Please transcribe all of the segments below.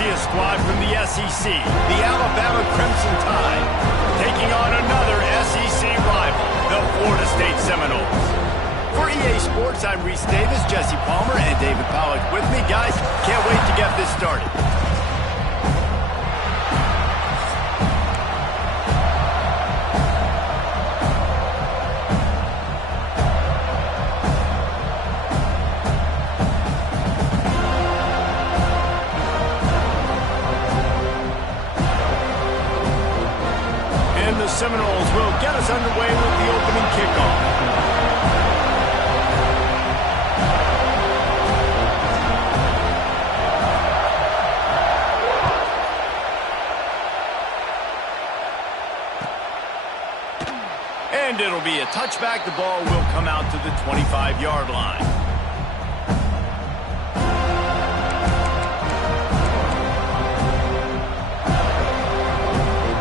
see a squad from the SEC, the Alabama Crimson Tide, taking on another SEC rival, the Florida State Seminoles. For EA Sports, I'm Reese Davis, Jesse Palmer, and David Pollack with me. Guys, can't wait to get this started. The Seminoles will get us underway with the opening kickoff. And it'll be a touchback. The ball will come out to the 25-yard line.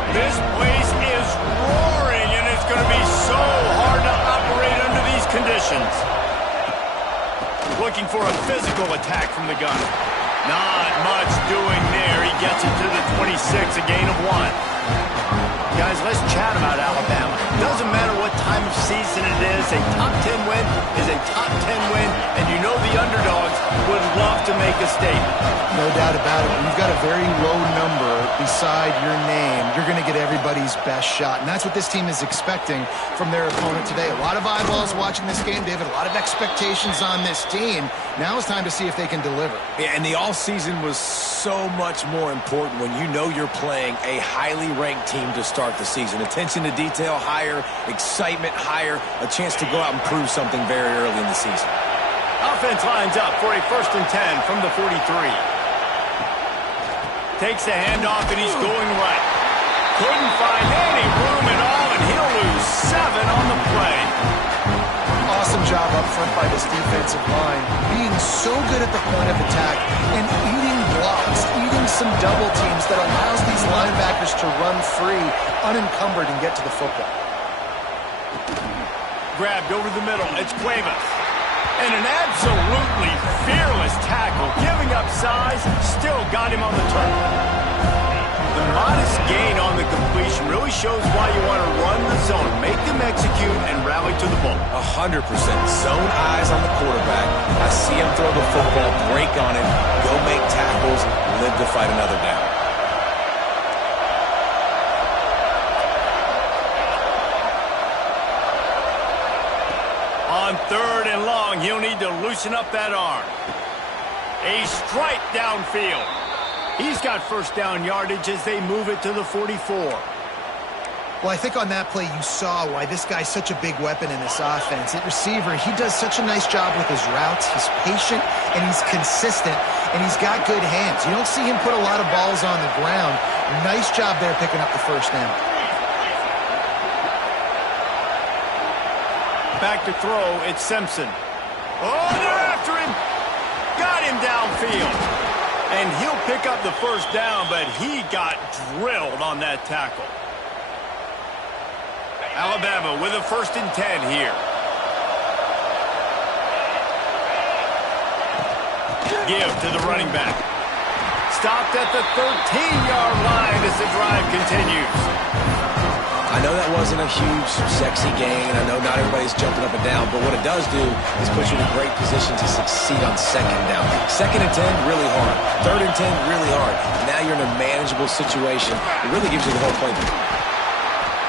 This place is roaring, and it's going to be so hard to operate under these conditions. Looking for a physical attack from the gunner. Not much doing there. He gets it to the 26, a gain of 1. Guys, let's chat about Alabama. Doesn't matter what time of season it is, a top 10 win is a top 10 win, and you know the underdogs would love to make a statement. No doubt about it. When you've got a very low number beside your name, you're going to get everybody's best shot, and that's what this team is expecting from their opponent today. A lot of eyeballs watching this game, David, a lot of expectations on this team. Now it's time to see if they can deliver. Yeah, and the offseason was so much more important when you know you're playing a highly ranked team to start the season. Attention to detail higher, excitement higher, a chance to go out and prove something very early in the season. Offense lines up for a 1st and 10 from the 43. Takes the handoff, and he's going right. Couldn't find any room at all, and he'll lose 7 on the play. Awesome job up front by this defensive line, being so good at the point of attack and eating blocks, eating some double teams that allows these linebackers to run free, unencumbered, and get to the football. Grabbed over the middle. It's Cuevas. And an absolutely fearless tackle, giving up size, still got him on the turn. The modest gain on the completion really shows why you want to run the zone, make them execute, and rally to the ball. 100%. Zone eyes on the quarterback. I see him throw the football, break on it, go make tackles, live to fight another down. On 3rd and long, he'll need to loosen up that arm. A strike downfield. He's got 1st down yardage as they move it to the 44. Well, I think on that play you saw why this guy's such a big weapon in this offense. At receiver, he does such a nice job with his routes. He's patient, and he's consistent, and he's got good hands. You don't see him put a lot of balls on the ground. Nice job there picking up the 1st down. Back to throw, it's Simpson. Oh, they're after him. Got him downfield. And he'll pick up the 1st down, but he got drilled on that tackle. Alabama with a 1st and 10 here. Give to the running back. Stopped at the 13-yard line as the drive continues. I know that wasn't a huge, sexy gain. I know not everybody's jumping up and down, but what it does do is put you in a great position to succeed on 2nd down. 2nd and 10, really hard. 3rd and 10, really hard. Now you're in a manageable situation. It really gives you the whole playbook.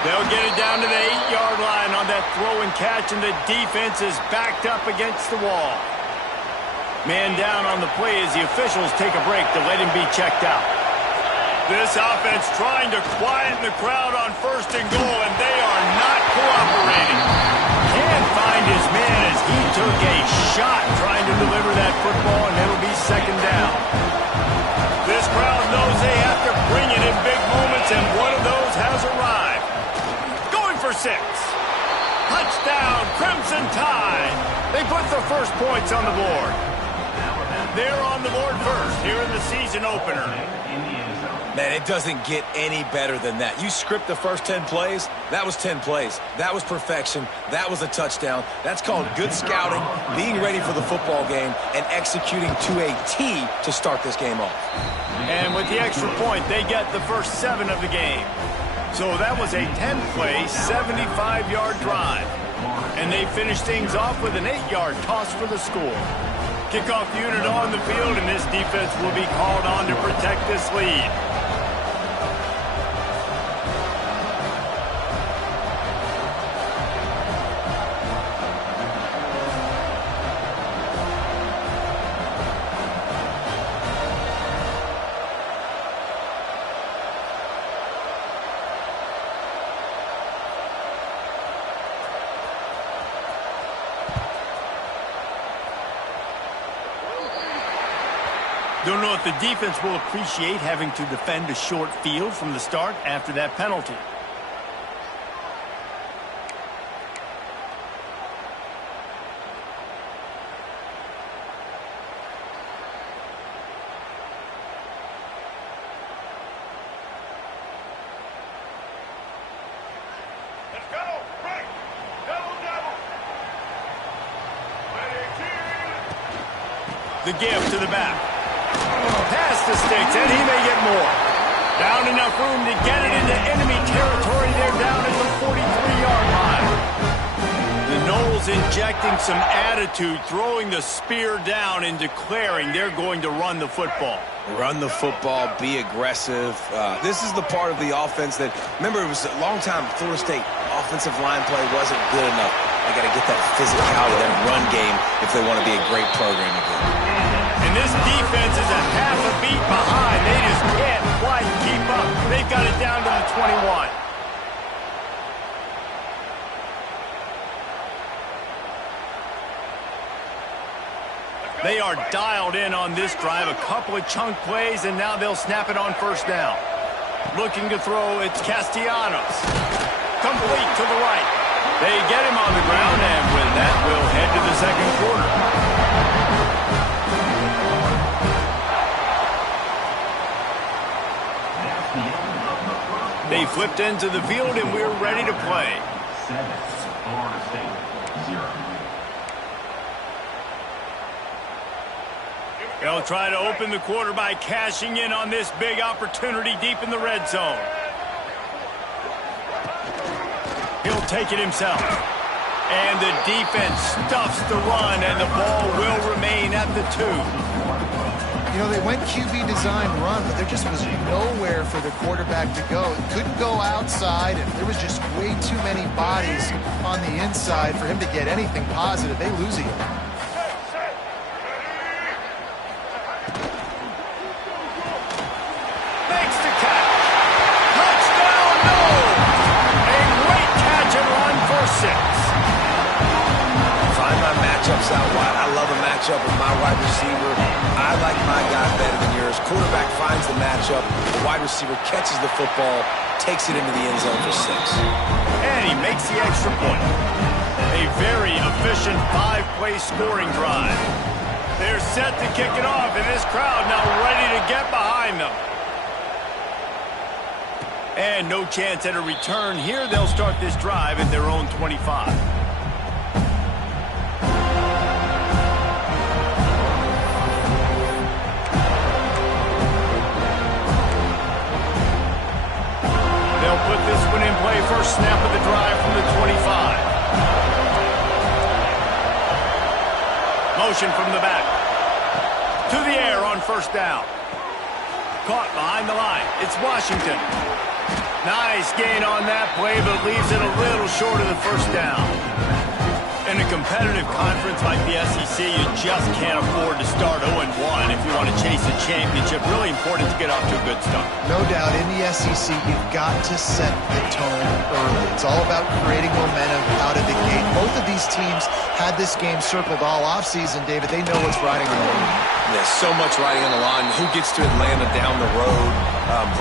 They'll get it down to the 8-yard line on that throw and catch, and the defense is backed up against the wall. Man down on the play as the officials take a break to let him be checked out. This offense trying to quieten the crowd on 1st and goal, and they are not cooperating. Can't find his man as he took a shot trying to deliver that football, and it'll be 2nd down. This crowd knows they have to bring it in big moments, and one of those has arrived. Going for 6. Touchdown, Crimson Tide. They put the 1st points on the board. They're on the board first here in the season opener. Man, it doesn't get any better than that. You script the first 10 plays, that was 10 plays. That was perfection. That was a touchdown. That's called good scouting, being ready for the football game, and executing to a T to start this game off. And with the extra point, they get the first 7 of the game. So that was a 10-play, 75-yard drive. And they finish things off with an 8-yard toss for the score. Kickoff unit on the field, and this defense will be called on to protect this lead. Don't know if the defense will appreciate having to defend a short field from the start after that penalty. Let's go! Right! Double, double! The give to the back. Past the sticks, and he may get more. Down enough room to get it into enemy territory. They're down at the 43-yard line. The Noles injecting some attitude, throwing the spear down and declaring they're going to run the football. Run the football, be aggressive. This is the part of the offense that, remember, it was a long time Florida State offensive line play wasn't good enough. They got to get that physicality, that run game, if they want to be a great program again. And this defense is a half a beat behind. They just can't quite keep up. They've got it down to the 21. They are dialed in on this drive. A couple of chunk plays, and now they'll snap it on first down. Looking to throw, it's Castellanos. Complete to the right. They get him on the ground, and with that, we'll head to the second quarter. They flipped into the field, and we're ready to play. 7, Florida State, 0. They'll try to open the quarter by cashing in on this big opportunity deep in the red zone. He'll take it himself. And the defense stuffs the run, and the ball will remain at the 2. You know, they went QB design run, but there just was nowhere for the quarterback to go. He couldn't go outside, and there was just way too many bodies on the inside for him to get anything positive. They lose him. Makes the catch. Touchdown, no! A great catch and run for 6. Find my matchups out wide. I love a matchup with my wide receiver. I like my guy better than yours. Quarterback finds the matchup. The wide receiver catches the football, takes it into the end zone for 6. And he makes the extra point. A very efficient 5-play scoring drive. They're set to kick it off, and this crowd now ready to get behind them. And no chance at a return here. They'll start this drive at their own 25. Put this one in play. First snap of the drive from the 25. Motion from the back. To the air on first down. Caught behind the line. It's Washington. Nice gain on that play, but leaves it a little short of the first down. In a competitive conference like the SEC, you just can't afford to start 0-1 if you want to chase a championship. Really important to get off to a good start. No doubt, in the SEC, you've got to set the tone early. It's all about creating momentum out of the gate. Both of these teams had this game circled all offseason, David. They know what's riding on the line. There's so much riding on the line. Who gets to Atlanta down the road?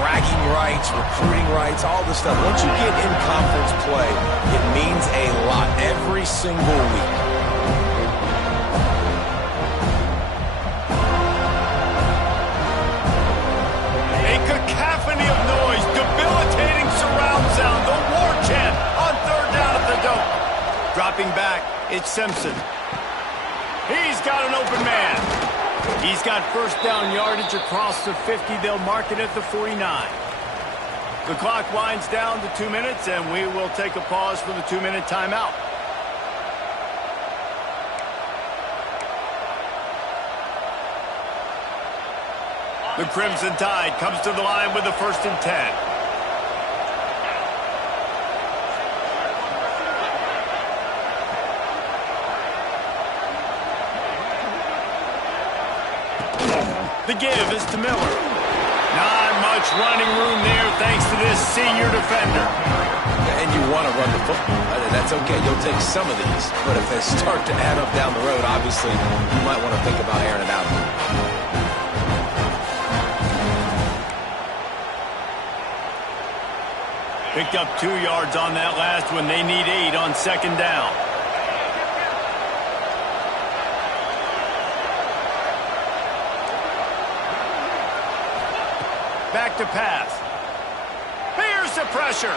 Bragging rights, recruiting rights, all this stuff. Once you get in conference play, it means a lot every single week. A cacophony He's got an open man. He's got first down yardage across the 50. They'll mark it at the 49. The clock winds down to 2 minutes, and we will take a pause for the 2-minute timeout. The Crimson Tide comes to the line with the 1st and 10. The give is to Miller. Not much running room there thanks to this senior defender. And you want to run the football. That's okay. You'll take some of these. But if they start to add up down the road, obviously, you might want to think about airing it out. Picked up 2 yards on that last one. They need 8 on 2nd down. Back to pass. Here's the pressure.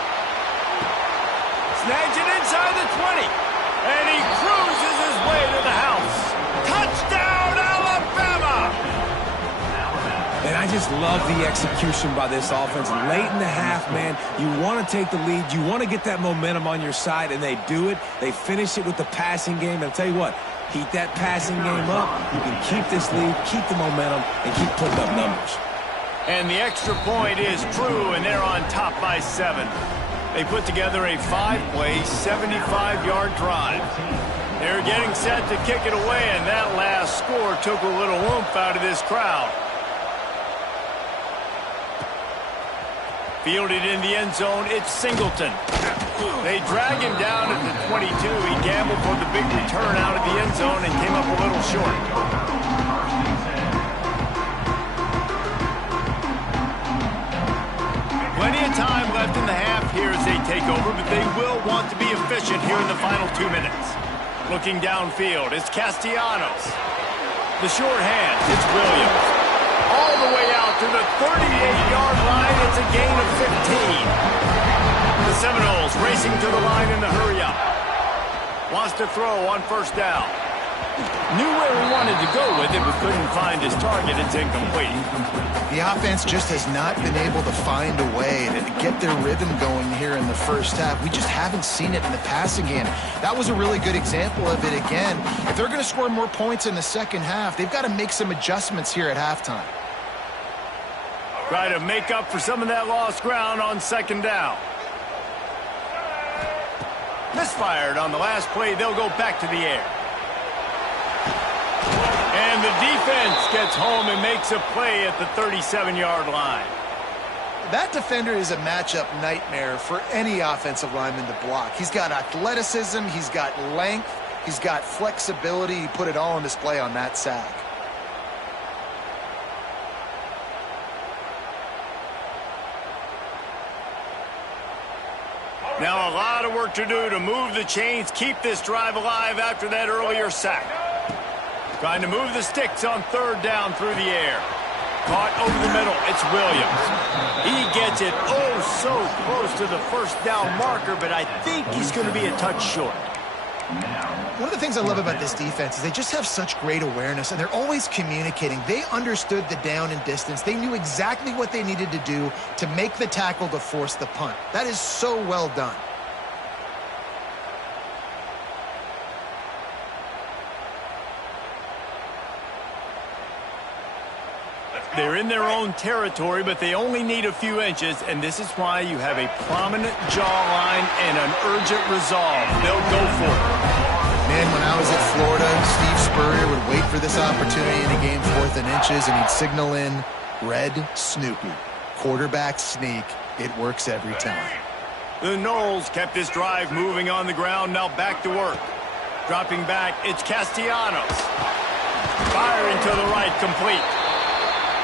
Snags it inside the 20. And he cruises his way to the house. Touchdown, Alabama! And I just love the execution by this offense. Late in the half, man, you want to take the lead. You want to get that momentum on your side, and they do it. They finish it with the passing game. And I'll tell you what, heat that passing game up. You can keep this lead, keep the momentum, and keep putting up numbers. And the extra point is true, and they're on top by 7. They put together a 5-play, 75-yard drive. They're getting set to kick it away, and that last score took a little oomph out of this crowd. Fielded in the end zone, it's Singleton. They drag him down at the 22. He gambled for the big return out of the end zone and came up a little short. Plenty of time left in the half here as they take over, but they will want to be efficient here in the final 2 minutes. Looking downfield, it's Castellanos. The short hand, it's Williams. All the way out to the 38-yard line, it's a gain of 15. The Seminoles racing to the line in the hurry-up. Wants to throw on 1st down. Knew where he wanted to go with it, but couldn't find his target. It's incomplete. The offense just has not been able to find a way to get their rhythm going here in the first half. We just haven't seen it in the passing game. That was a really good example of it again. If they're going to score more points in the second half, they've got to make some adjustments here at halftime. Try to make up for some of that lost ground on 2nd down. Misfired on the last play. They'll go back to the air. And the defense gets home and makes a play at the 37-yard line. That defender is a matchup nightmare for any offensive lineman to block. He's got athleticism, he's got length, he's got flexibility. He put it all on display on that sack. Now a lot of work to do to move the chains, keep this drive alive after that earlier sack. Trying to move the sticks on 3rd down through the air. Caught over the middle. It's Williams. He gets it so close to the 1st down marker, but I think he's going to be a touch short. One of the things I love about this defense is they just have such great awareness, and they're always communicating. They understood the down and distance. They knew exactly what they needed to do to make the tackle to force the punt. That is so well done. They're in their own territory, but they only need a few inches, and this is why you have a prominent jawline and an urgent resolve. They'll go for it. Man, when I was at Florida, Steve Spurrier would wait for this opportunity in a game 4th and inches, and he'd signal in red Snoopy. Quarterback sneak. It works every time. The Noles kept this drive moving on the ground. Now back to work. Dropping back, it's Castellanos. Firing to the right, complete.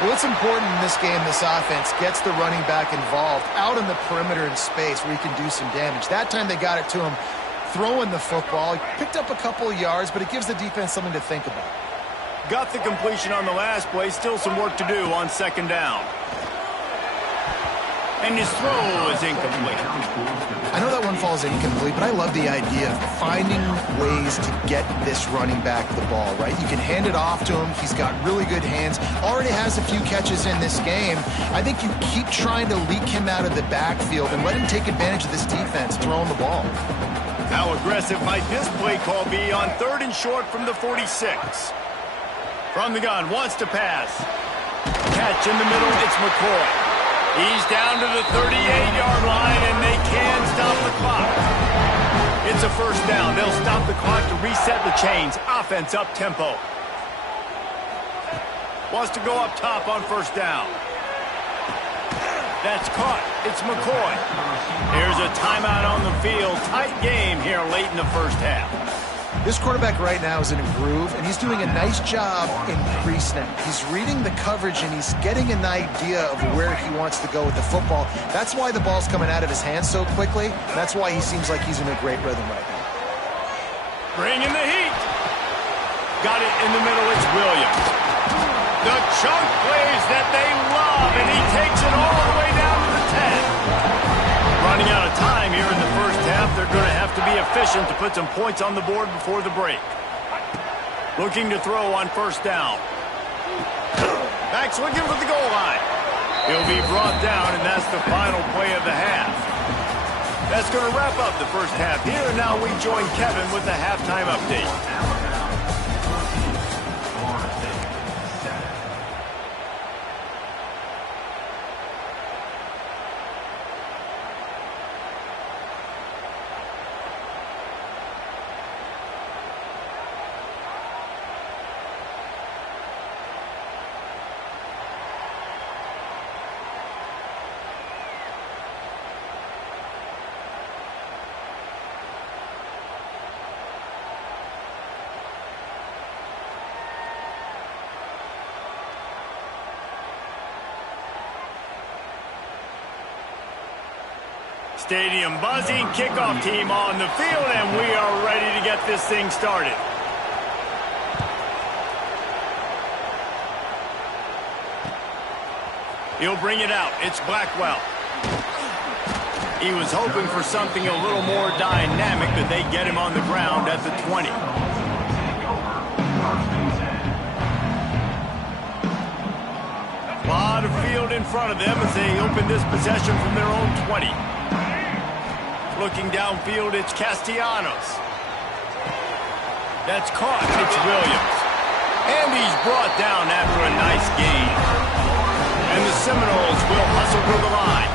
Well, it's important in this game, this offense gets the running back involved out in the perimeter in space where he can do some damage. That time they got it to him throwing the football. He picked up a couple of yards, but it gives the defense something to think about. Got the completion on the last play. Still some work to do on 2nd down. And his throw is incomplete. I know that one falls incomplete, but I love the idea of finding ways to get this running back the ball, right? You can hand it off to him. He's got really good hands. Already has a few catches in this game. I think you keep trying to leak him out of the backfield and let him take advantage of this defense throwing the ball. How aggressive might this play call be on 3rd and short from the 46? From the gun, wants to pass. Catch in the middle, it's McCoy. He's down to the 38-yard line, and they can stop the clock. It's a first down. They'll stop the clock to reset the chains. Offense up tempo. Wants to go up top on first down. That's caught. It's McCoy. Here's a timeout on the field. Tight game here late in the first half. This quarterback right now is in a groove, and he's doing a nice job in pre-snap. He's reading the coverage, and he's getting an idea of where he wants to go with the football. That's why the ball's coming out of his hands so quickly. That's why he seems like he's in a great rhythm right now. Bringing the heat. Got it in the middle. It's Williams. The chunk plays that they love, and he takes it all the way down to the 10. Running out of time here in the first half. They're going to have to be efficient to put some points on the board before the break. Looking to throw on first down. Back's looking for the goal line. He'll be brought down, and that's the final play of the half. That's going to wrap up the first half here, and now we join Kevin with the halftime update. Stadium buzzing, kickoff team on the field, and we are ready to get this thing started. He'll bring it out. It's Blackwell. He was hoping for something a little more dynamic, but they get him on the ground at the 20. A lot of field in front of them as they open this possession from their own 20. Looking downfield, it's Castellanos. That's caught. It's Williams. And he's brought down after a nice gain. And the Seminoles will hustle for the line.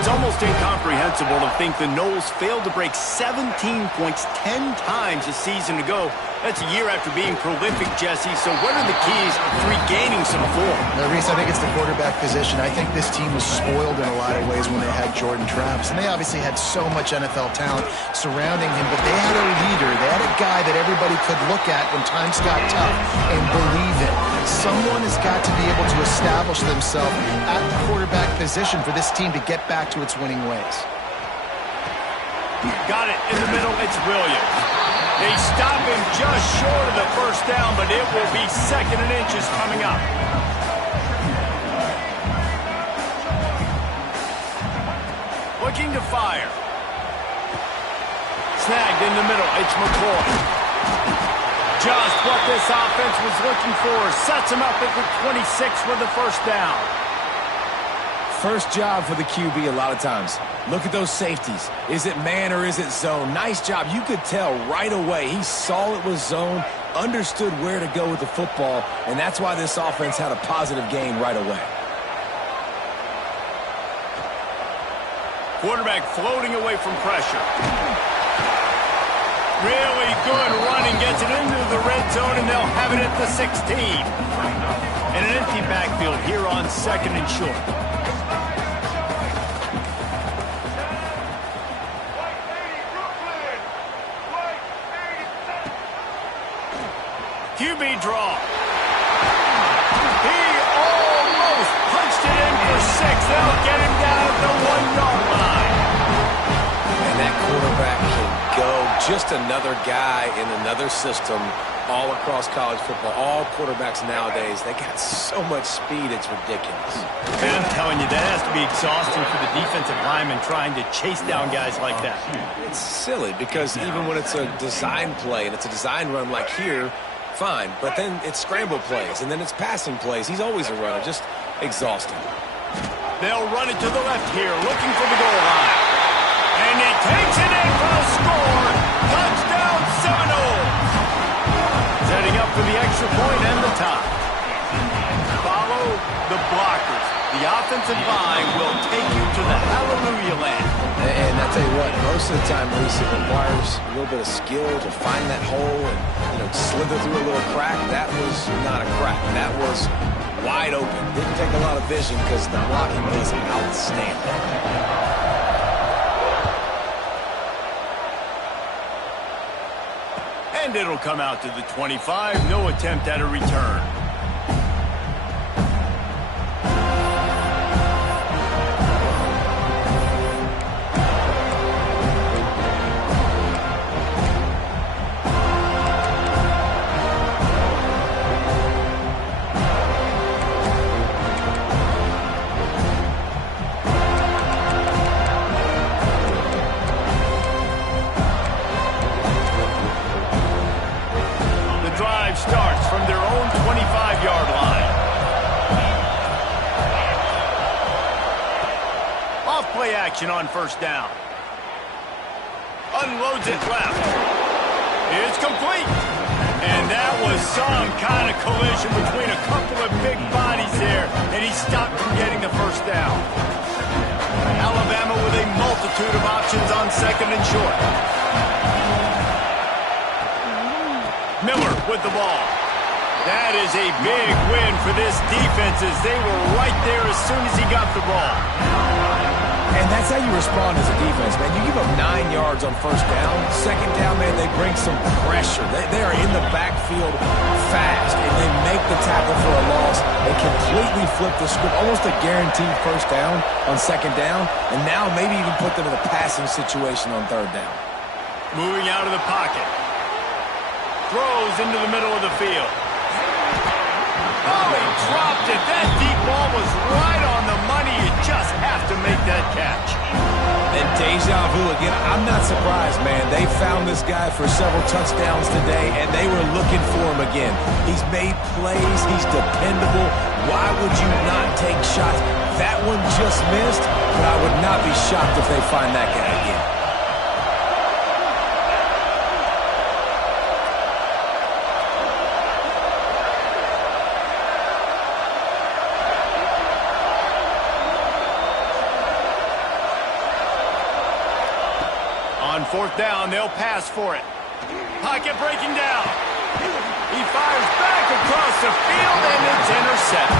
It's almost incomprehensible to think the Noles failed to break 17 points 10 times a season ago. That's a year after being prolific, Jesse. So what are the keys to regaining some form? Now, Reese, I think it's the quarterback position. I think this team was spoiled in a lot of ways when they had Jordan Travis. And they obviously had so much NFL talent surrounding him, but they had a leader. They had a guy that everybody could look at when times got tough and believe in. Someone has got to be able to establish themselves at the quarterback position for this team to get back to its winning ways. Got it in the middle. It's Williams. They stop him just short of the first down, but it will be 2nd and inches coming up. Looking to fire. Snagged in the middle. It's McCoy. Just what this offense was looking for. Sets him up at the 26 for the first down. First job for the QB a lot of times. Look at those safeties. Is it man or is it zone? Nice job. You could tell right away. He saw it was zone, understood where to go with the football, and that's why this offense had a positive game right away. Quarterback floating away from pressure. Really good running. Gets it into the red zone, and they'll have it at the 16. And an empty backfield here on 2nd and short. QB draw. He almost punched it in for 6. They'll get him down at the 1-yard line. And that quarterback can go. Just another guy in another system all across college football. All quarterbacks nowadays, they got so much speed, it's ridiculous. Man, I'm telling you, that has to be exhausting for the defensive lineman trying to chase down guys like that. It's silly because even when it's a design play and it's a design run like here, fine. But then it's scramble plays and then it's passing plays. He's always a runner, just exhausting. They'll run it to the left here, looking for the goal line. And he takes it in for the score. Touchdown, Seminoles. Setting up for the extra point and the tie. Follow the blockers. The offensive line will take you to the hallelujah land. And I tell you what, most of the time, Reese, it requires a little bit of skill to find that hole and, slither through a little crack. That was not a crack. That was wide open. Didn't take a lot of vision because the blocking was outstanding. And it'll come out to the 25. No attempt at a return. Starts from their own 25-yard line. Off play action on first down. Unloads it left. It's complete. And that was some kind of collision between a couple of big bodies there, and he stopped from getting the first down. Alabama with a multitude of options on second and short. Miller with the ball. That is a big win for this defense as they were right there as soon as he got the ball. And that's how you respond as a defense, man. You give up 9 yards on first down. Second down, man, they bring some pressure. They are in the backfield fast, and they make the tackle for a loss. They completely flip the script, almost a guaranteed first down on second down, and now maybe even put them in a passing situation on third down. Moving out of the pocket. Throws into the middle of the field. Oh, he dropped it. That deep ball was right on the money. You just have to make that catch. And deja vu again. I'm not surprised, man. They found this guy for several touchdowns today, and they were looking for him again. He's made plays. He's dependable. Why would you not take shots? That one just missed, but I would not be shocked if they find that guy again. On fourth down, they'll pass for it. Pocket breaking down. He fires back across the field, and it's intercepted.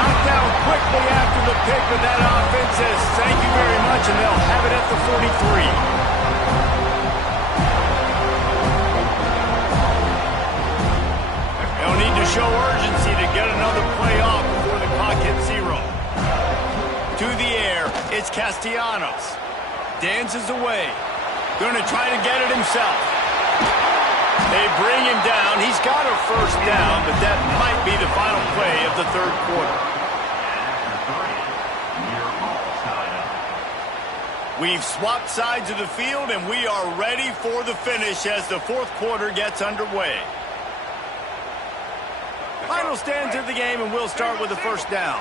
Knocked down quickly after the pick, but that offense says thank you very much, and they'll have it at the 43. They'll need to show urgency to get another play off before the clock hits 0. To the air, it's Castellanos. Dances away. Going to try to get it himself. They bring him down. He's got a first down, but that might be the final play of the third quarter. We've swapped sides of the field, and we are ready for the finish as the fourth quarter gets underway. Final stands of the game, and we'll start with the first down.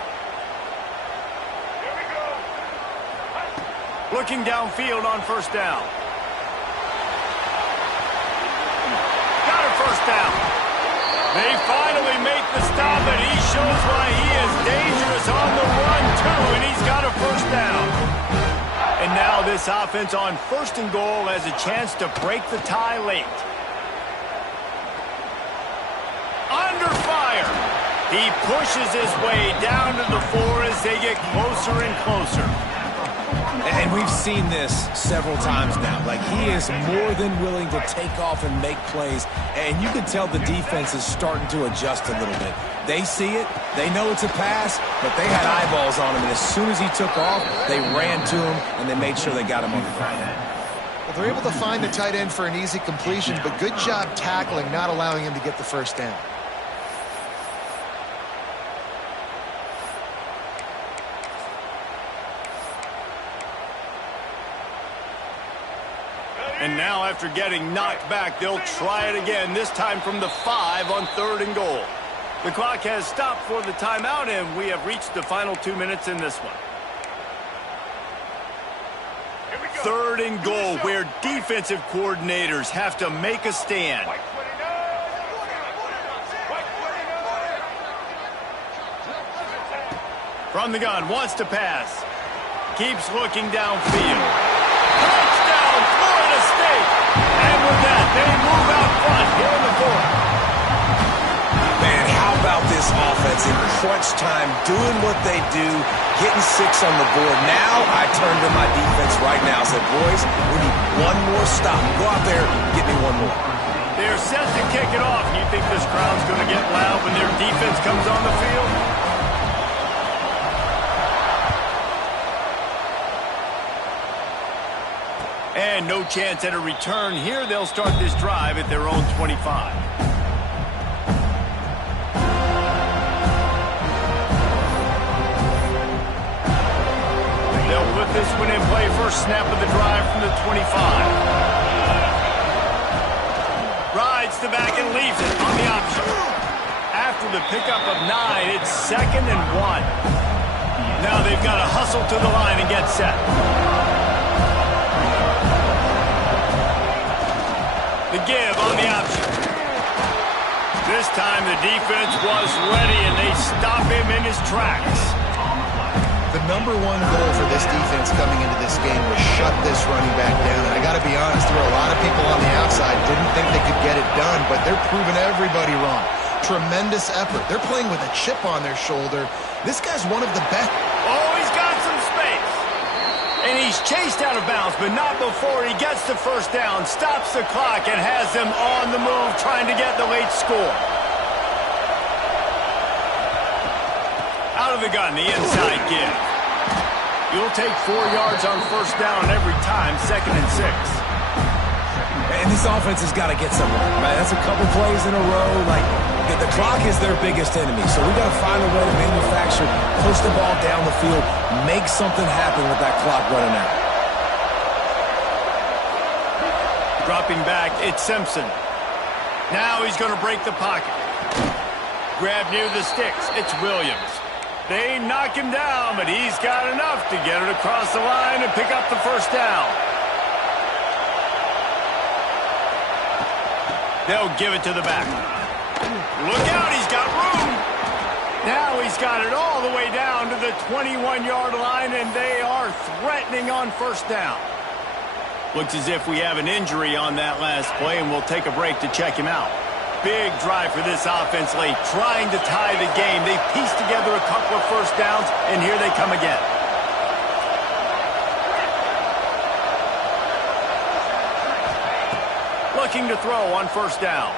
Looking downfield on first down. Got a first down. They finally make the stop, and he shows why he is dangerous on the run, too, and he's got a first down. And now this offense on first and goal has a chance to break the tie late. Under fire. He pushes his way down to the floor as they get closer and closer. And we've seen this several times now. Like, he is more than willing to take off and make plays. And you can tell the defense is starting to adjust a little bit. They see it. They know it's a pass, but they had eyeballs on him. And as soon as he took off, they ran to him, and they made sure they got him on the ground. Well, they're able to find the tight end for an easy completion, but good job tackling, not allowing him to get the first down. And now after getting knocked back, they'll try it again, this time from the 5 on 3rd and goal. The clock has stopped for the timeout, and we have reached the final 2 minutes in this one. 3rd and goal, where defensive coordinators have to make a stand. From the gun, wants to pass. Keeps looking downfield. Touchdown, Florida State! And with that, they move out front here in the 4th. Man, how about this offense in crunch time, doing what they do, getting 6 on the board. Now I turn to my defense right now and said, boys, we need one more stop. Go out there, get me one more. They're set to kick it off. You think this crowd's going to get loud when their defense comes on the field? And no chance at a return here. They'll start this drive at their own 25. They'll put this one in play. First snap of the drive from the 25. Rides the back and leaves it on the option. After the pickup of 9, it's 2nd and 1. Now they've got to hustle to the line and get set. The give on the option. This time the defense was ready, and they stop him in his tracks. The number 1 goal for this defense coming into this game was shut this running back down. And I got to be honest, there were a lot of people on the outside didn't think they could get it done, but they're proving everybody wrong. Tremendous effort. They're playing with a chip on their shoulder. This guy's one of the best. Oh, he's got some space. And he's chased out of bounds, but not before he gets the first down, stops the clock, and has them on the move trying to get the late score. Out of the gun, the inside give. You'll take 4 yards on first down every time, 2nd and 6. And this offense has got to get somewhere. Right? That's a couple plays in a row. Like, the clock is their biggest enemy, so we got to find a way to manufacture, push the ball down the field, make something happen with that clock running out. Dropping back, it's Simpson. Now he's going to break the pocket. Grab near the sticks, it's Williams. They knock him down, but he's got enough to get it across the line and pick up the first down. They'll give it to the back. Look out, he's got room. Now he's got it all the way down to the 21-yard line, and they are threatening on first down. Looks as if we have an injury on that last play, and we'll take a break to check him out. Big drive for this offense late, trying to tie the game. They pieced together a couple of first downs, and here they come again. Looking to throw on first down.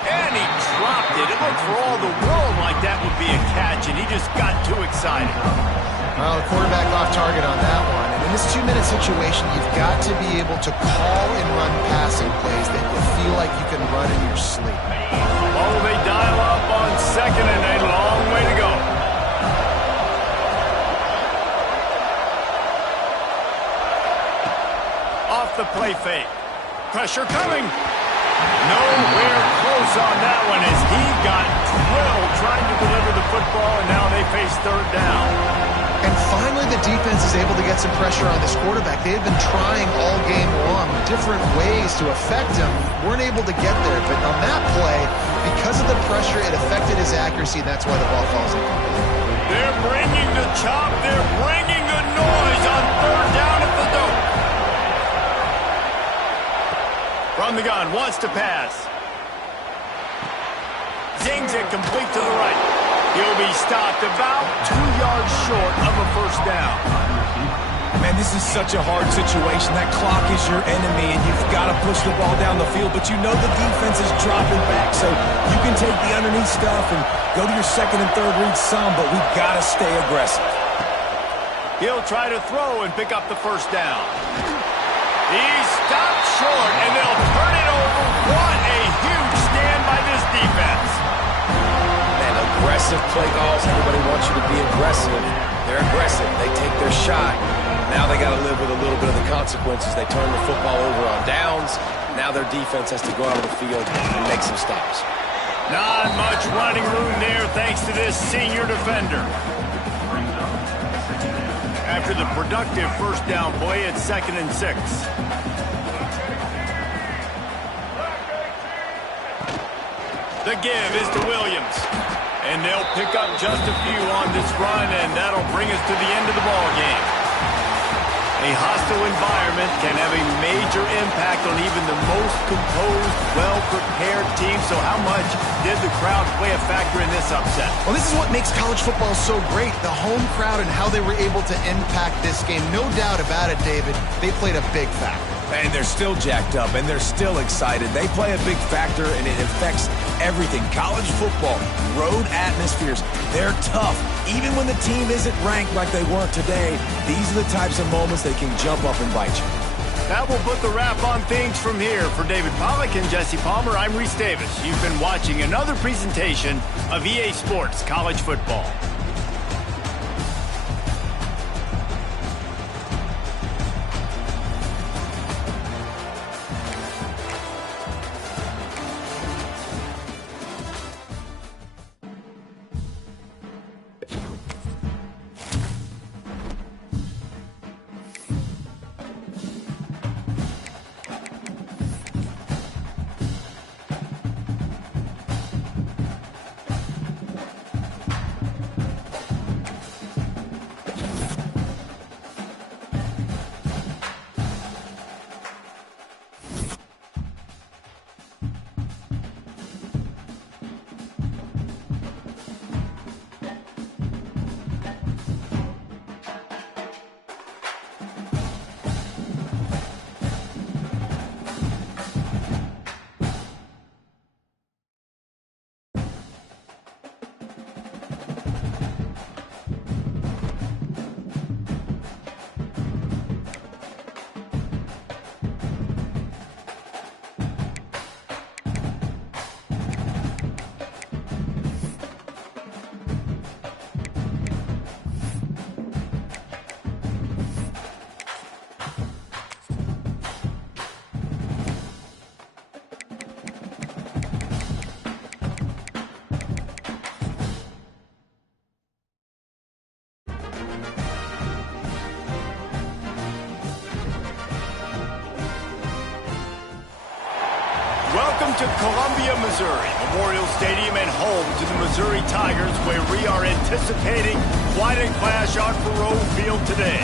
And he dropped it. It looked for all the world like that would be a catch, and he just got too excited. Well, the quarterback off target on that one. And in this 2-minute situation, you've got to be able to call and run passing plays that you feel like you can run in your sleep. Oh, they dial up on 2nd and a long way to go. Off the play fake. Pressure coming. Nowhere close on that one as he got drilled trying to deliver the football, and now they face 3rd down. And finally, the defense is able to get some pressure on this quarterback. They had been trying all game long different ways to affect him. Weren't able to get there, but on that play, because of the pressure, it affected his accuracy, and that's why the ball falls in. They're bringing the chop. They're bringing the noise on 3rd down at the dope. From the gun, wants to pass. Zings it complete to the right. He'll be stopped about 2 yards short of a first down. Man, this is such a hard situation. That clock is your enemy, and you've got to push the ball down the field, but you know the defense is dropping back, so you can take the underneath stuff and go to your 2nd and 3rd read some, but we've got to stay aggressive. He'll try to throw and pick up the first down. He stopped short, and they'll turn it over. What a huge stand by this defense. Man, aggressive play calls. Everybody wants you to be aggressive. They're aggressive. They take their shot. Now they got to live with a little bit of the consequences. They turn the football over on downs. Now their defense has to go out on the field and make some stops. Not much running room there thanks to this senior defender. After the productive first down play, it's 2nd and 6. The give is to Williams. And they'll pick up just a few on this run, and that'll bring us to the end of the ball game. A hostile environment can have a major impact on even the most composed, well-prepared team. So how much did the crowd play a factor in this upset? Well, this is what makes college football so great, the home crowd and how they were able to impact this game. No doubt about it, David. They played a big factor. And they're still jacked up, and they're still excited. They play a big factor, and it affects everything. College football, road atmospheres, they're tough. Even when the team isn't ranked like they weren't today, these are the types of moments they can jump up and bite you. That will put the wrap on things from here. For David Pollack and Jesse Palmer, I'm Reese Davis. You've been watching another presentation of EA Sports College Football. Welcome to Columbia, Missouri, Memorial Stadium and home to the Missouri Tigers, where we are anticipating quite a clash on Faroe Field today.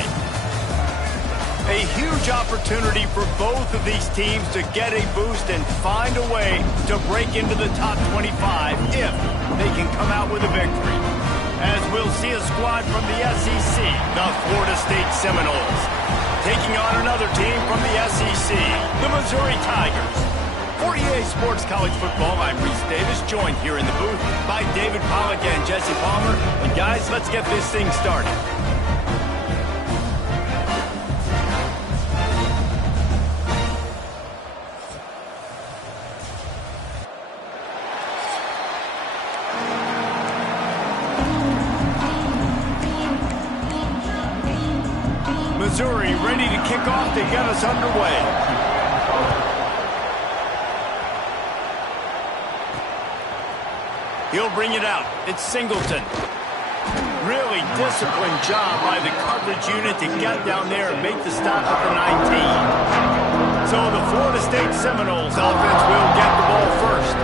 A huge opportunity for both of these teams to get a boost and find a way to break into the top 25 if they can come out with a victory. As we'll see a squad from the SEC, the Florida State Seminoles, taking on another team from the SEC, the Missouri Tigers. For EA Sports College Football, I'm Reese Davis, joined here in the booth by David Pollack and Jesse Palmer. And guys, let's get this thing started. Missouri ready to kick off to get us underway. He'll bring it out. It's Singleton. Really disciplined job by the coverage unit to get down there and make the stop at the 19. So the Florida State Seminoles offense will get the ball first.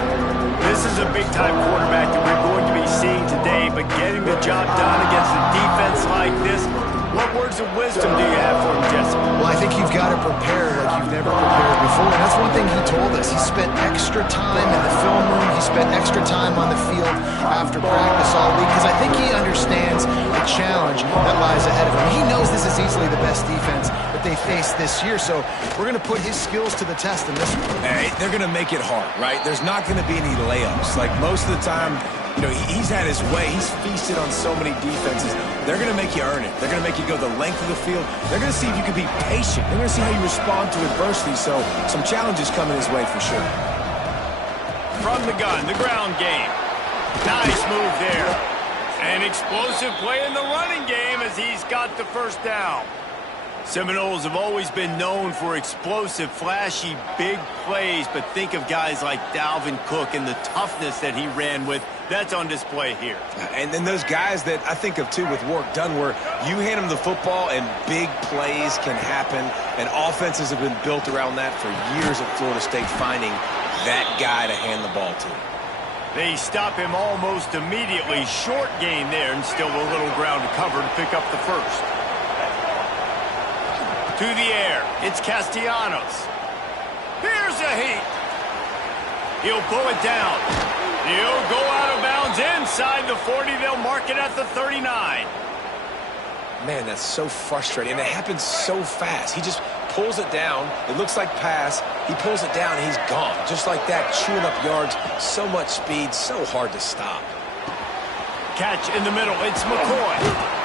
This is a big-time quarterback that we're going to be seeing today, but getting the job done against a defense like this, what words of wisdom do you have for him, Jesse? Well, I think you've got to prepare like you've never prepared before. And that's one thing he told us. He spent extra time in the film room. He spent extra time on the field after practice all week because I think he understands the challenge that lies ahead of him. He knows this is easily the best defense that they face this year. So we're going to put his skills to the test in this one. Hey, they're going to make it hard, right? There's not going to be any layups. Like most of the time, You know, he's had his way. He's feasted on so many defenses. They're going to make you earn it. They're going to make you go the length of the field. They're going to see if you can be patient. They're going to see how you respond to adversity. So some challenges coming his way for sure. From the gun, the ground game. Nice move there. An explosive play in the running game as he's got the first down. Seminoles have always been known for explosive, flashy, big plays, but think of guys like Dalvin Cook and the toughness that he ran with. That's on display here. And then those guys that I think of, too, with Warrick Dunn, where you hand them the football and big plays can happen, and offenses have been built around that for years at Florida State, finding that guy to hand the ball to. They stop him almost immediately. Short gain there, and still a little ground to cover to pick up the first. To the air, it's Castellanos. Here's a heat. He'll pull it down. He'll go out of bounds inside the 40. They'll mark it at the 39. Man, that's so frustrating, and it happens so fast. He just pulls it down. It looks like pass. He pulls it down, and he's gone. Just like that, chewing up yards. So much speed, so hard to stop. Catch in the middle. It's McCoy.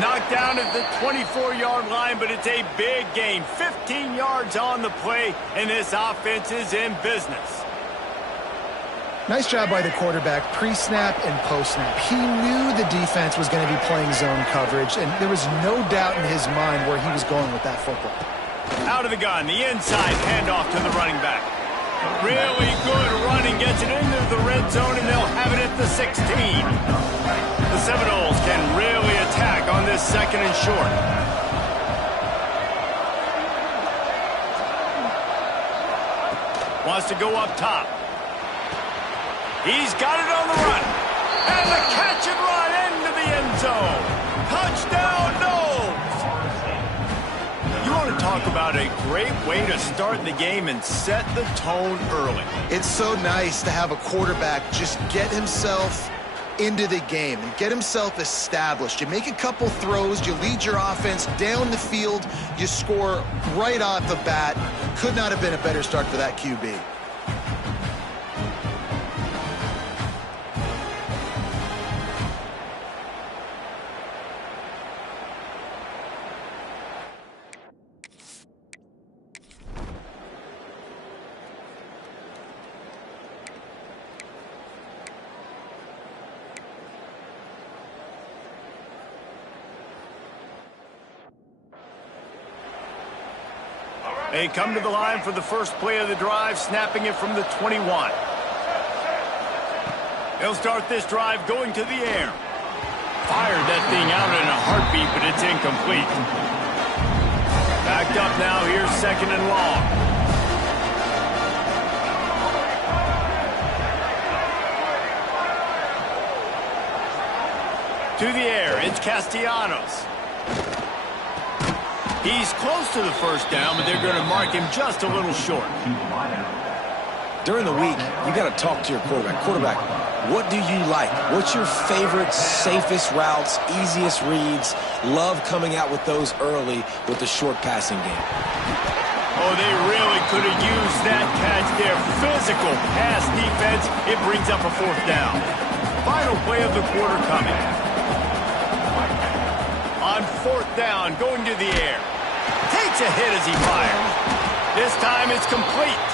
Knocked down at the 24-yard line, but it's a big gain. 15 yards on the play, and this offense is in business. Nice job by the quarterback, pre-snap and post-snap. He knew the defense was going to be playing zone coverage, and there was no doubt in his mind where he was going with that football. Out of the gun, the inside handoff to the running back. Really good running, gets it into the red zone, and they'll have it at the 16. The Seminoles can really attack on this second and short. Wants to go up top. He's got it on the run. And the catch and run into the end zone. Touchdown, Noles! You want to talk about a great way to start the game and set the tone early. It's so nice to have a quarterback just get himself into the game and get himself established. You make a couple throws, you lead your offense down the field, you score right off the bat. Could not have been a better start for that QB. They come to the line for the first play of the drive, snapping it from the 21. They'll start this drive going to the air. Fired that thing out in a heartbeat, but it's incomplete. Backed up now, here's second and long. To the air, it's Castellanos. He's close to the first down, but they're going to mark him just a little short. During the week, you got to talk to your quarterback. Quarterback, what do you like? What's your favorite, safest routes, easiest reads? Love coming out with those early with the short passing game. Oh, they really could have used that catch there. Physical pass defense. It brings up a fourth down. Final play of the quarter coming. On fourth down, going to the air. Takes a hit as he fires. This time it's complete.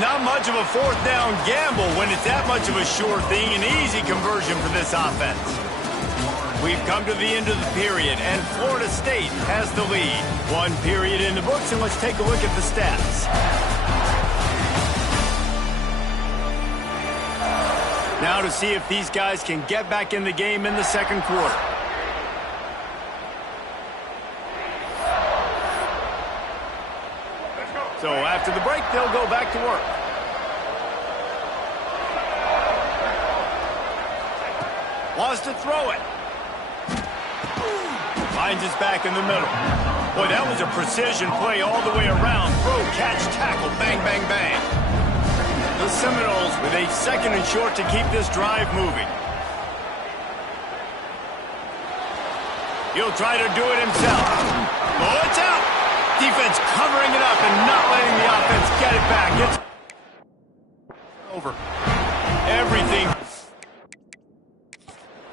Not much of a fourth down gamble when it's that much of a sure thing. An easy conversion for this offense. We've come to the end of the period, and Florida State has the lead. One period in the books, and let's take a look at the stats. Now to see if these guys can get back in the game in the second quarter. So after the break, they'll go back to work. Wants to throw it. Finds his back in the middle. Boy, that was a precision play all the way around. Throw, catch, tackle, bang, bang, bang. The Seminoles with a second and short to keep this drive moving. He'll try to do it himself. Oh, it's out. Defense covering it up and not letting the offense get it back. It's over. Everything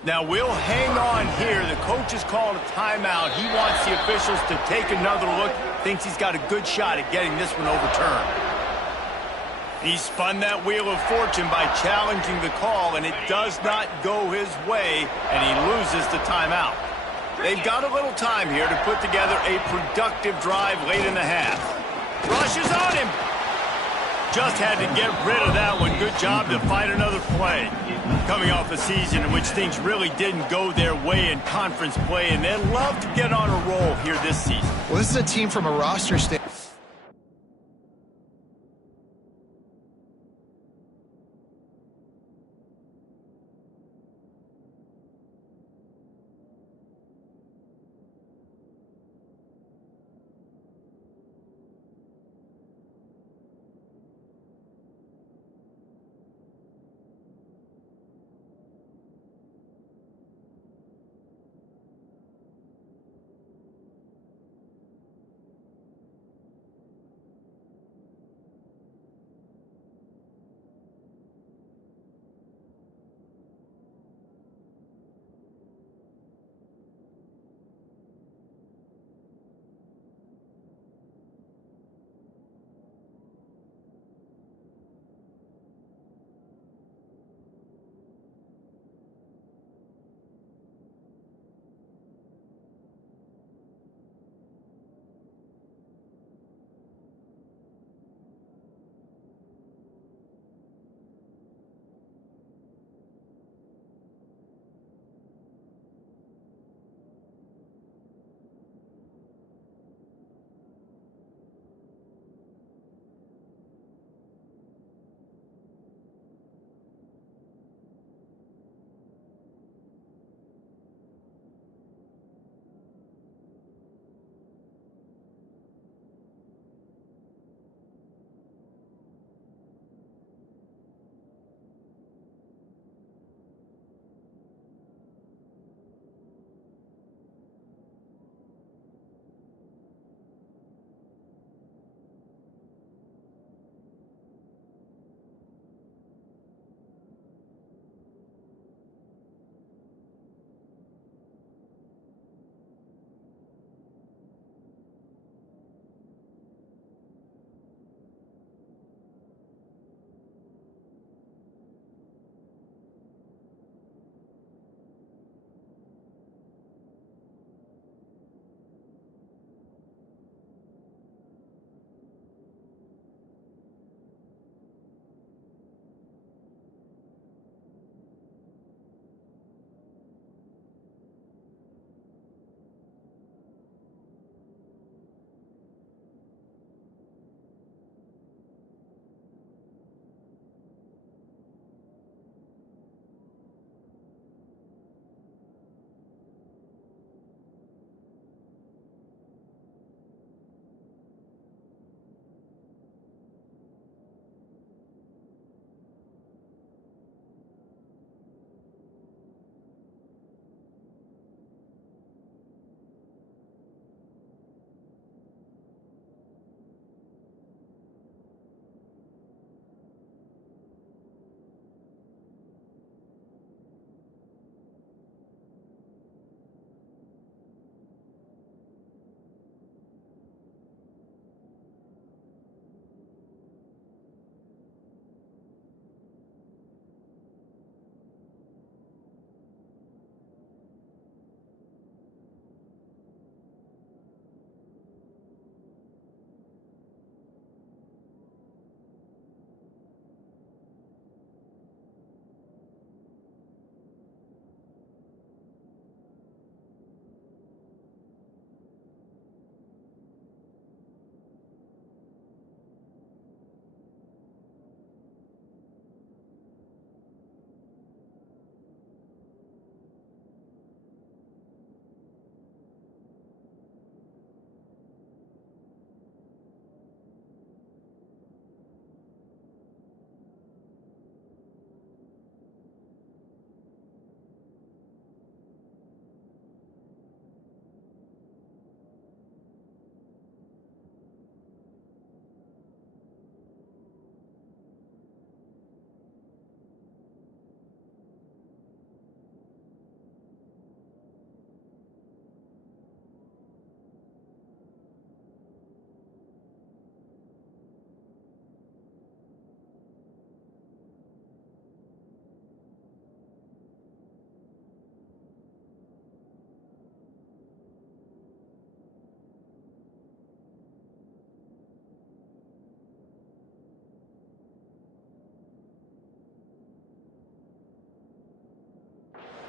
Now, we'll hang on here. The coach has called a timeout. He wants the officials to take another look. Thinks he's got a good shot at getting this one overturned. He spun that wheel of fortune by challenging the call, and it does not go his way, and he loses the timeout. They've got a little time here to put together a productive drive late in the half. Rushes on him. Just had to get rid of that one. Good job to find another play. Coming off a season in which things really didn't go their way in conference play, and they'd love to get on a roll here this season. Well, this is a team from a roster standpoint.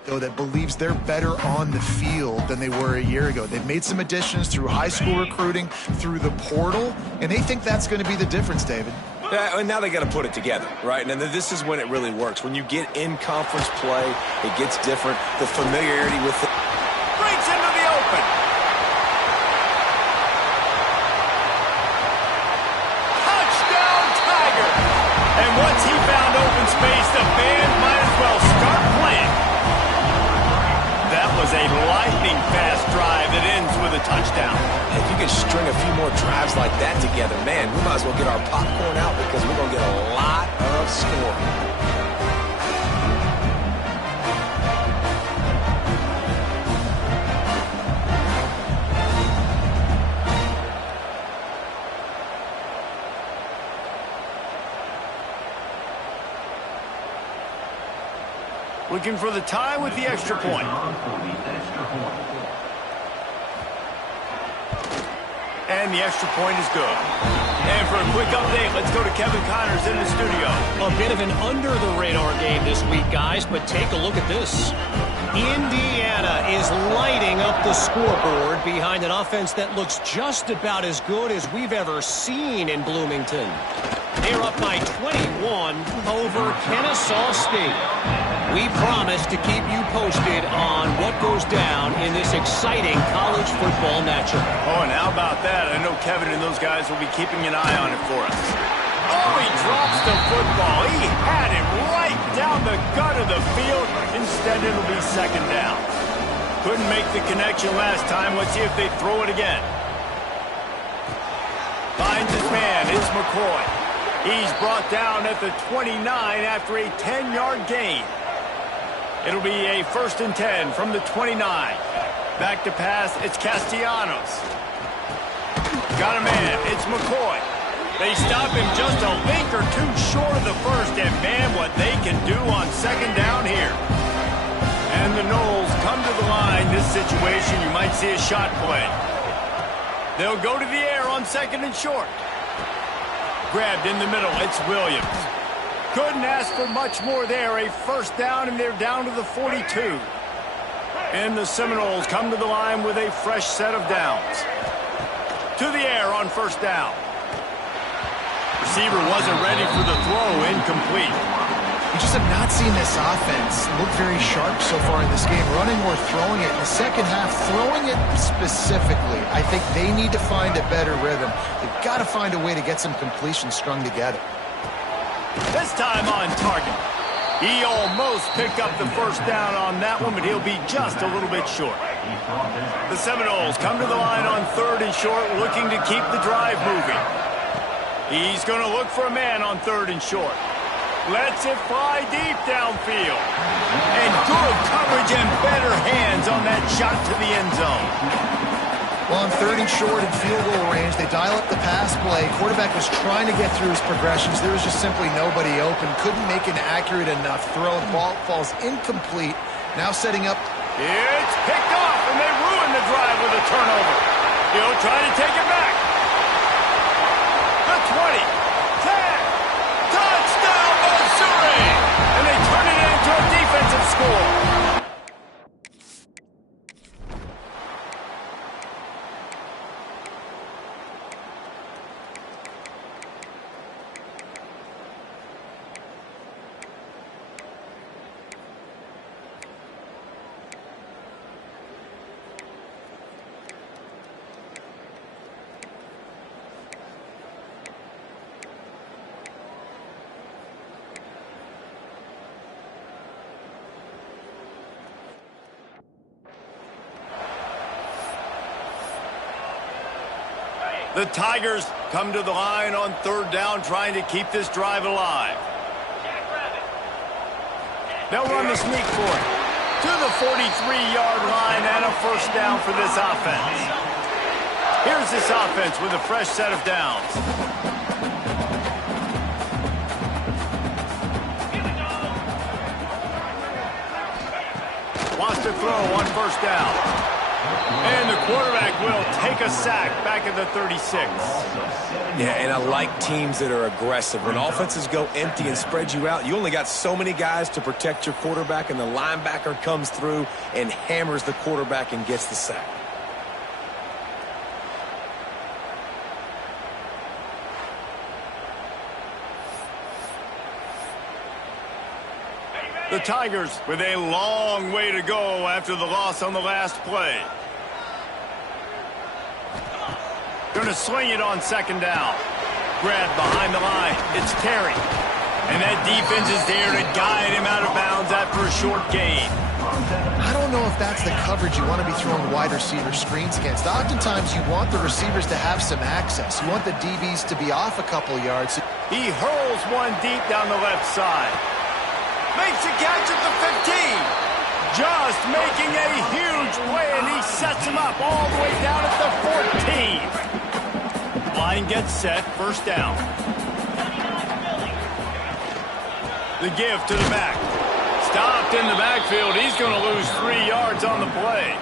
though, that believes they're better on the field than they were a year ago. They've made some additions through high school recruiting, through the portal, and they think that's going to be the difference, David. Yeah, and now they got to put it together, right? And then this is when it really works. When you get in conference play, it gets different. The familiarity with it. Breaks into the open. Touchdown, Tiger. And once he found open space, the band might as well start playing. That was a lightning-fast drive that ends with a touchdown. If you can string a few more drives like that together, man, we might as well get our popcorn out because we're going to get a lot of scoring. Looking for the tie with the extra point. And the extra point is good. And for a quick update, let's go to Kevin Connors in the studio. A bit of an under-the-radar game this week, guys, but take a look at this. Indiana is lighting up the scoreboard behind an offense that looks just about as good as we've ever seen in Bloomington. They're up by 21 over Kennesaw State. We promise to keep you posted on what goes down in this exciting college football matchup. Oh, and how about that? I know Kevin and those guys will be keeping an eye on it for us. Oh, he drops the football. He had it right down the gut of the field. Instead, it'll be second down. Couldn't make the connection last time. Let's see if they throw it again. Finds his man. It's McCoy. He's brought down at the 29 after a 10-yard gain. It'll be a 1st and 10 from the 29. Back to pass, it's Castellanos. Got a man, it's McCoy. They stop him just a link or two short of the first, and man, what they can do on second down here. And the Noles come to the line. This situation, you might see a shot play. They'll go to the air on 2nd and short. Grabbed in the middle, it's Williams. Couldn't ask for much more there. A 1st down, and they're down to the 42. And the Seminoles come to the line with a fresh set of downs. To the air on 1st down. Receiver wasn't ready for the throw, incomplete. We just have not seen this offense look very sharp so far in this game, running or throwing it. In the second half, throwing it specifically, I think they need to find a better rhythm. They've got to find a way to get some completions strung together. This time on target. He almost picked up the 1st down on that one, but he'll be just a little bit short. The Seminoles come to the line on 3rd and short, looking to keep the drive moving. He's going to look for a man on 3rd and short. Lets it fly deep downfield. And good coverage and better hands on that shot to the end zone. Well, on 3rd and short and field goal range, they dial up the pass play. Quarterback was trying to get through his progressions. There was just simply nobody open. Couldn't make an accurate enough throw. The ball falls incomplete. Now setting up. It's picked off, and they ruin the drive with a turnover. He'll try to take it back. The 20. 10. Touchdown, Missouri! And they turn it into a defensive score. The Tigers come to the line on 3rd down, trying to keep this drive alive. They'll run the sneak for it. To the 43-yard line and a 1st down for this offense. Here's this offense with a fresh set of downs. Wants to throw on 1st down. And the quarterback will take a sack back at the 36. Yeah, and I like teams that are aggressive. When offenses go empty and spread you out, you only got so many guys to protect your quarterback, and the linebacker comes through and hammers the quarterback and gets the sack. The Tigers with a long way to go after the loss on the last play. Going to sling it on second down. Grab behind the line. It's Terry. And that defense is there to guide him out of bounds after a short gain. I don't know if that's the coverage you want to be throwing wide receiver screens against. Oftentimes you want the receivers to have some access. You want the DBs to be off a couple yards. He hurls one deep down the left side. Makes a catch at the 15. Just making a huge play, and he sets him up all the way down at the 14. Line gets set, first down. The give to the back. Stopped in the backfield. He's going to lose 3 yards on the play.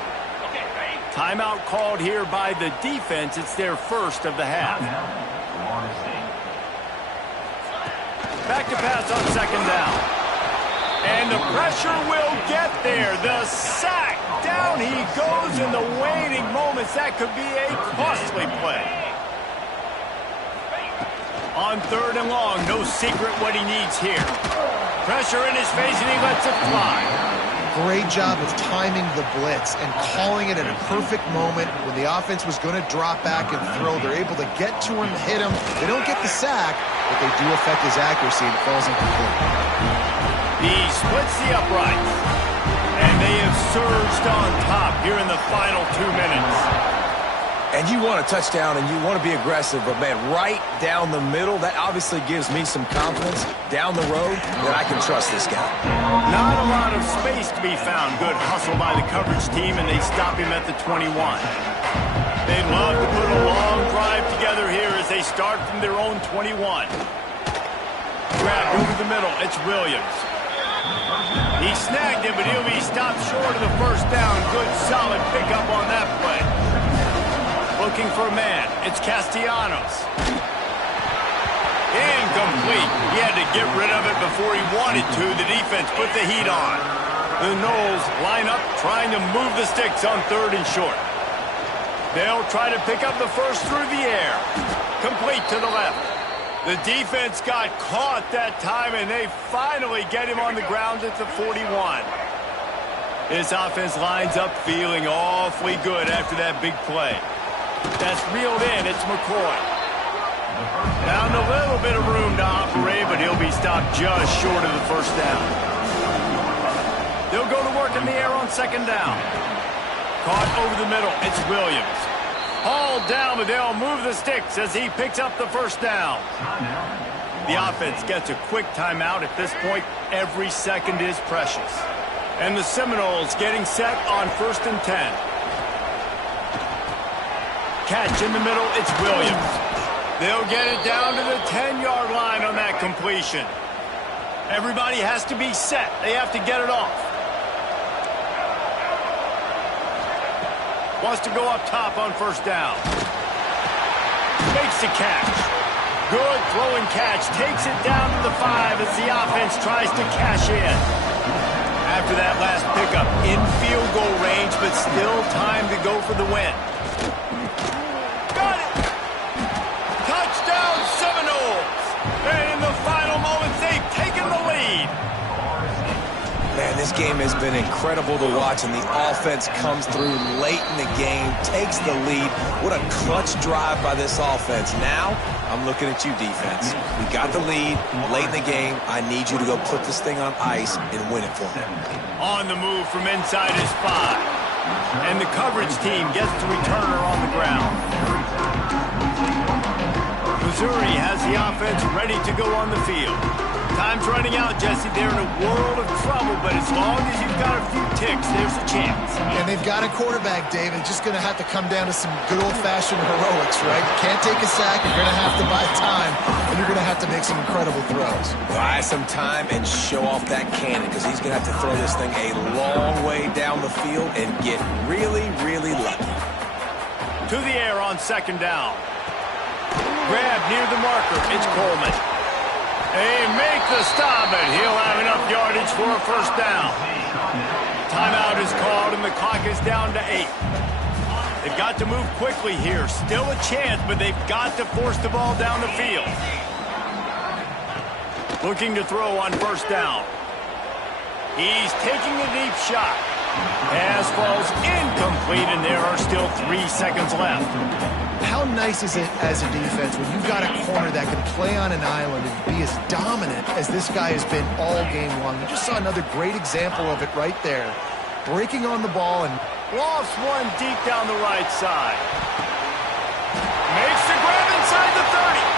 Timeout called here by the defense. It's their first of the half. Back to pass on second down. And the pressure will get there. The sack. Down he goes in the waiting moments. That could be a costly play. On third and long, no secret what he needs here. Pressure in his face, and he lets it fly. Great job of timing the blitz and calling it at a perfect moment when the offense was going to drop back and throw. They're able to get to him, hit him. They don't get the sack, but they do affect his accuracy and falls incomplete. He splits the uprights, and they have surged on top here in the final 2 minutes. And you want a touchdown, and you want to be aggressive, but, man, right down the middle, that obviously gives me some confidence down the road that I can trust this guy. Not a lot of space to be found. Good hustle by the coverage team, and they stop him at the 21. They'd love to put a long drive together here as they start from their own 21. Grabbed over the middle. It's Williams. He snagged him, but he'll be stopped short of the first down. Good, solid pickup on that play. Looking for a man. It's Castellanos. Incomplete. He had to get rid of it before he wanted to. The defense put the heat on. The Knowles line up, trying to move the sticks on third and short. They'll try to pick up the first through the air. Complete to the left. The defense got caught that time, and they finally get him on the ground at the 41. This offense lines up feeling awfully good after that big play. That's reeled in. It's McCoy. Found a little bit of room to operate, but he'll be stopped just short of the first down. They'll go to work in the air on second down. Caught over the middle. It's Williams. Hauled down, but they'll move the sticks as he picks up the first down. The offense gets a quick timeout. At this point, every second is precious. And the Seminoles getting set on 1st and 10. Catch in the middle, it's Williams. They'll get it down to the 10-yard line on that completion. Everybody has to be set. They have to get it off. Wants to go up top on first down. Makes the catch. Good throwing catch. Takes it down to the 5 as the offense tries to cash in. After that last pickup, in field goal range, but still time to go for the win. Got it! Touchdown Seminoles! And in the final moments, they've taken the lead. Man, this game has been incredible to watch, and the offense comes through late in the game, takes the lead. What a clutch drive by this offense. Now, I'm looking at you, defense. We got the lead late in the game. I need you to go put this thing on ice and win it for me. On the move from inside his 5. And the coverage team gets the returner on the ground. Missouri has the offense ready to go on the field. Time's running out, Jesse. They're in a world of trouble, but as long as you've got a few ticks, there's a chance. And they've got a quarterback, David. Just going to have to come down to some good old-fashioned heroics, right? You can't take a sack. You're going to have to buy time, and you're going to have to make some incredible throws. Buy some time and show off that cannon, because he's going to have to throw this thing a long way down the field and get really, really lucky. To the air on second down. Grab near the marker. It's Coleman. They make the stop, and he'll have enough yardage for a first down. Timeout is called, and the clock is down to 8. They've got to move quickly here. Still a chance, but they've got to force the ball down the field. Looking to throw on first down. He's taking a deep shot. Pass falls incomplete, and there are still 3 seconds left. How nice is it as a defense when you've got a corner that can play on an island and be as dominant as this guy has been all game long? You just saw another great example of it right there. Breaking on the ball and lofts one deep down the right side. Makes the grab inside the 30.